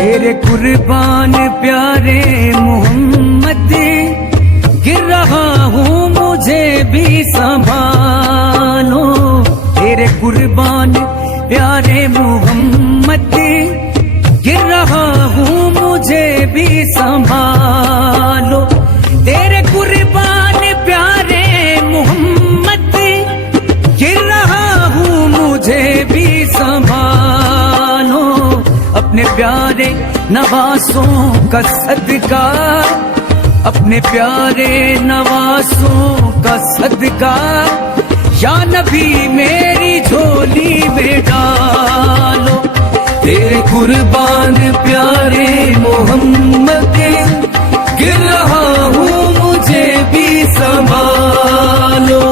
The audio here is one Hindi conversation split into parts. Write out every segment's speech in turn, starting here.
तेरे कुर्बान प्यारे मोहम्मद, गिर रहा हूँ मुझे भी संभालो। तेरे कुर्बान प्यारे मोहम्मद, गिर रहा हूँ मुझे भी संभालो। तेरे कुर्बान प्यारे मोहम्मद, गिर रहा हूँ मुझे भी संभालो। अपने प्यारे नवासों का सदका, अपने प्यारे नवासों का सदका, या नबी मेरी झोली में डालो। तेरे कुर्बान प्यारे मोहम्मद, गिर रहा हूँ मुझे भी संभालो।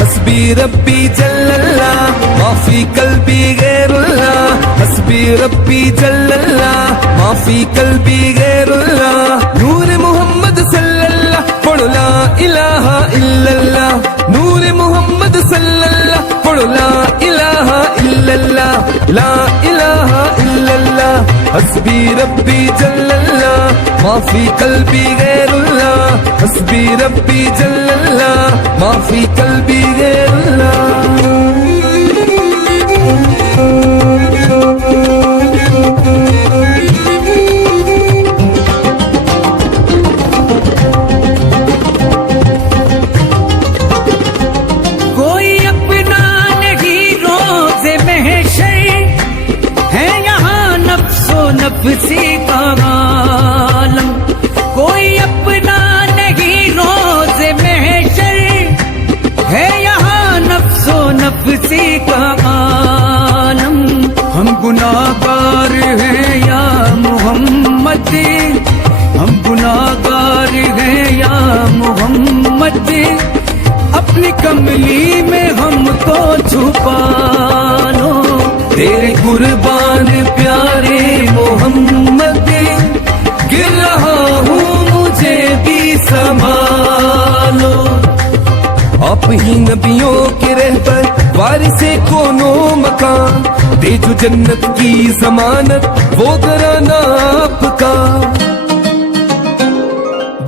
हस्बी रब्बी जल्लल्लाह माफी कल्बी गैरुल्लाह, हस्बी रब्बी जल्लल्लाह माफी कल्बी गैरुल्लाह। नूर मोहम्मद सल्लल्लाह पढ़ो ला इलाहा इल्लल्लाह, नूर मोहम्मद सल्लल्लाह पढ़ो ला इलाहा इल्लल्लाह, ला इलाहा इल्लल्लाह। हस्बी रब्बी जल्लल्लाह माफी कल्बी गैरुल्लाह, हस्बी रब्बी जल्लल्लाह माफी कल्बी गैरुल्लाह। नफ्सी का आलम कोई अपना नहीं, रोज़े महशर है यहाँ नफ्सो नफ्सी का आलम। हम गुनाहगार हैं या मोहम्मद, हम गुनाहगार हैं या मोहम्मद, अपनी कमली में हमको छुपा लो। तेरे कुर्बान प्यारे मोहम्मद, गिर रहा हूँ मुझे भी संभालो। आप ही नबियों के रहबर वारिसे कोनो मकान, दे जो जन्नत की जमानत वो घराना आपका।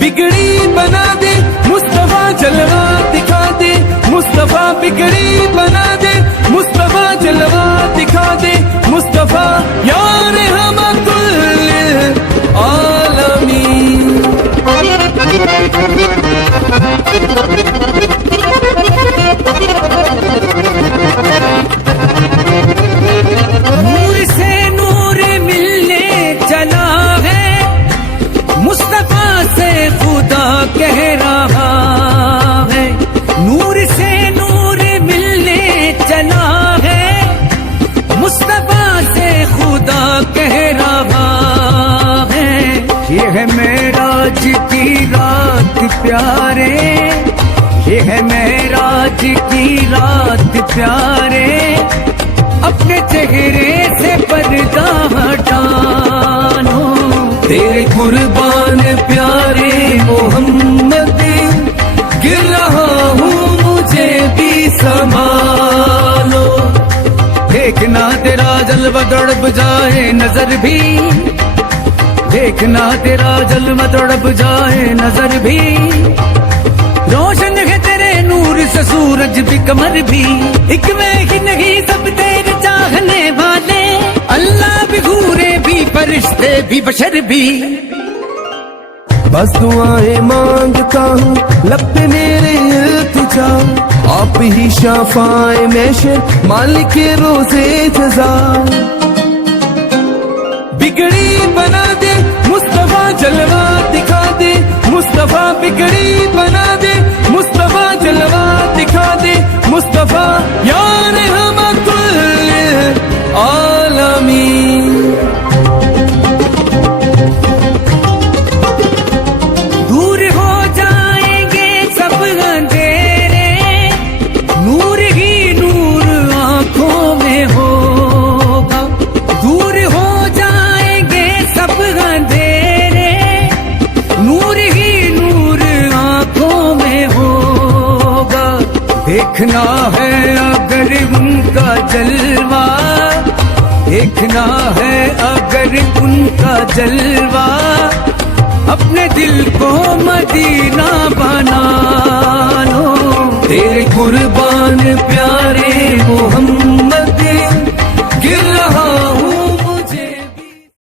बिगड़ी बना दे मुस्तफा जलवा दिखा दे, मुस्तफा बिगड़ी बना दे, मुस्तफा जलवा दिखा दे, मुस्तफा यार रहमतुल आलमीन। नूर से नूर मिलने चला है, मुस्तफा से खुदा कह रहा है। नूर से नूर मिलने चला है, मुस्तफा से खुदा कह रहा है। ये है मेराज की रात प्यारे, ये है मेराज की रात प्यारे, अपने चेहरे से पर्दा हटानो। तेरे कुर्बान प्यारे मोहम्मद, गिर रहा हूँ मुझे भी संभालो। देखना तेरा जलवा तड़प जाए नजर भी, देखना तेरा जलवा तड़प जाए नजर भी। रोशन है तेरे नूर से सूरज भी कमर भी, एक मैं ही नहीं सब तेरे चाहने वाले। अल्लाह भी घूरे भी फरिश्ते भी बशर भी। बस दुआएं मांगता हूँ लब पे मेरे इल्तिजा, आप ही शाफाए महशर मालिक रोज़े जज़ा। बिगड़ी बना दे मुस्तफा जलवा दिखा दे, मुस्तफा बिगड़ी बना दे, मुस्तफा जलवा दिखा दे, मुस्तफा यार रहमतुल आलमीन। दूर हो जाएंगे सब अंधेरे, नूर ही नूर आंखों में होगा। दूर हो जाएंगे सब अंधेरे, नूर ही नूर आंखों में होगा। देखना है अगर उनको देखना है अगर उनका जलवा, अपने दिल को मदीना बना लो। तेरे कुर्बान प्यार